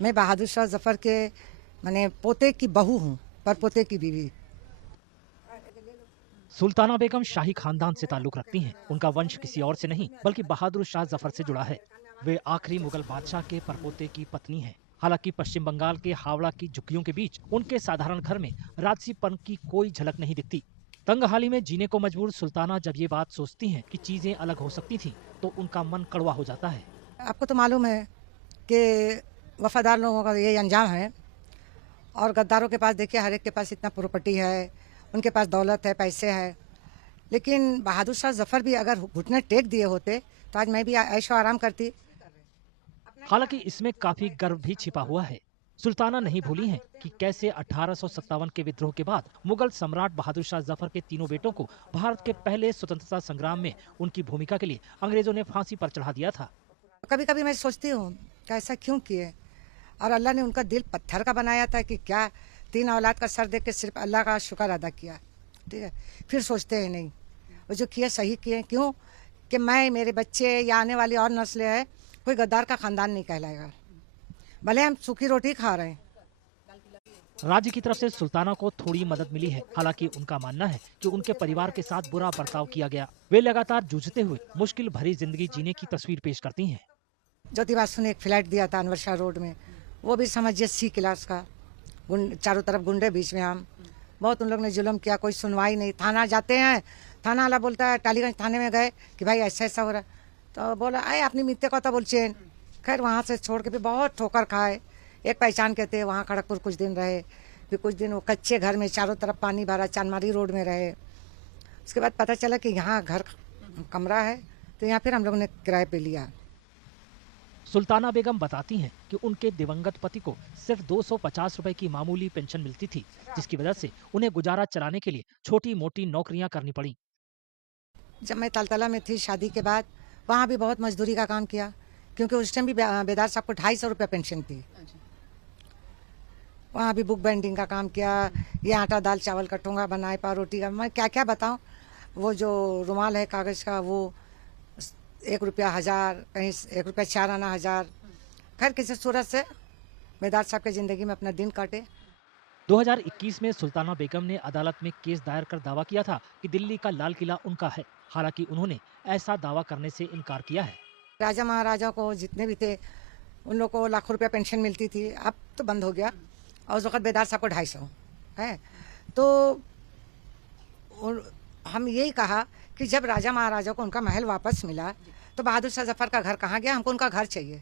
मैं बहादुर शाह जफर के मैंने पोते की बहू हूँ, पर पोते की बीवी। सुल्ताना बेगम शाही खानदान से ताल्लुक रखती हैं। उनका वंश किसी और से नहीं बल्कि बहादुर शाह जफर से जुड़ा है। वे आखिरी मुगल बादशाह के परपोते की पत्नी हैं। हालांकि पश्चिम बंगाल के हावड़ा की झुग्गियों के बीच उनके साधारण घर में राजसीपन की कोई झलक नहीं दिखती। तंगहाली में जीने को मजबूर सुल्ताना जब ये बात सोचती हैं कि चीजें अलग हो सकती थीं, तो उनका मन कड़वा हो जाता है। आपको तो मालूम है कि वफादार लोगों का ये अंजाम है, और गद्दारों के पास देखिए हर एक के पास इतना प्रॉपर्टी है, उनके पास दौलत है, पैसे है। लेकिन बहादुर शाह जफर भी अगर घुटने टेक दिए होते तो आज मैं भी ऐशो आराम करती। हालांकि इसमें काफी गर्व भी छिपा हुआ है। सुल्ताना नहीं भूली हैं कि कैसे 1857 के विद्रोह के बाद मुगल सम्राट बहादुर शाह जफर के तीनों बेटों को भारत के पहले स्वतंत्रता संग्राम में उनकी भूमिका के लिए अंग्रेजों ने फांसी पर चढ़ा दिया था। कभी कभी मैं सोचती हूँ कि ऐसा क्यों किए, और अल्लाह ने उनका दिल पत्थर का बनाया था कि क्या 3 औलाद का सर देख के सिर्फ अल्लाह का शुक्र अदा किया। ठीक है, फिर सोचते हैं नहीं, वो जो किया सही किए। क्यों कि मैं, मेरे बच्चे या आने वाली और नस्लें हैं, कोई गद्दार का खानदान नहीं कहलाएगा, भले हम सूखी रोटी खा रहे हैं। राज्य की तरफ से सुल्ताना को थोड़ी मदद मिली है। हालांकि उनका मानना है कि उनके परिवार के साथ बुरा बर्ताव किया गया। वे लगातार जूझते हुए मुश्किल भरी जिंदगी जीने की तस्वीर पेश करती हैं। ज्योति बासु ने एक फ्लैट दिया था अनवर शाह रोड में, वो भी समझिए सी क्लास का, चारों तरफ गुंडे, बीच में हम। बहुत उन लोग ने जुल्म किया, कोई सुनवाई नहीं। थाना जाते हैं, थाना वाला बोलता है, टालीगंज थाने में गए कि भाई ऐसा ऐसा हो रहा है, तो बोला आए अपनी मित्ते को तो बोल चेन। खैर वहाँ से छोड़ के भी बहुत ठोकर खाए। एक पहचान के थे, वहाँ खड़गपुर कुछ दिन रहे, फिर कुछ दिन वो कच्चे घर में चारों तरफ पानी भरा चांदमारी रोड में रहे। उसके बाद पता चला कि यहाँ घर कमरा है, तो यहाँ फिर हम लोग ने किराए पे लिया। सुल्ताना बेगम बताती हैं कि उनके दिवंगत पति को सिर्फ 250 रुपए की मामूली पेंशन मिलती थी, जिसकी वजह से उन्हें गुजारा चलाने के लिए छोटी मोटी नौकरियां करनी पड़ी। जब मैं तालतला में थी शादी के बाद, वहाँ भी बहुत मजदूरी का काम किया, क्योंकि उस टाइम भी बेदार साहब को 250 रुपये पेंशन थी। वहाँ भी बुक बाइंडिंग का काम किया, ये आटा दाल चावल का टोंगा बनाए, पाव रोटी का, मैं क्या क्या बताऊँ। वो जो रुमाल है कागज़ का, वो 1 रुपया 1000, कहीं 1 रुपया 4 आना 1000। खैर किसी सूरत से बेदार साहब की ज़िंदगी में अपना दिन काटे। 2021 में सुल्ताना बेगम ने अदालत में केस दायर कर दावा किया था कि दिल्ली का लाल किला उनका है। हालांकि उन्होंने ऐसा दावा करने से इनकार किया है। राजा महाराजा को जितने भी थे, उन लोग को लाखों रुपया पेंशन मिलती थी, अब तो बंद हो गया। और उस वक्त बेदार साहब को 250 है। तो हम यही कहा कि जब राजा महाराजा को उनका महल वापस मिला, तो बहादुर शाह जफर का घर कहाँ गया, हमको उनका घर चाहिए।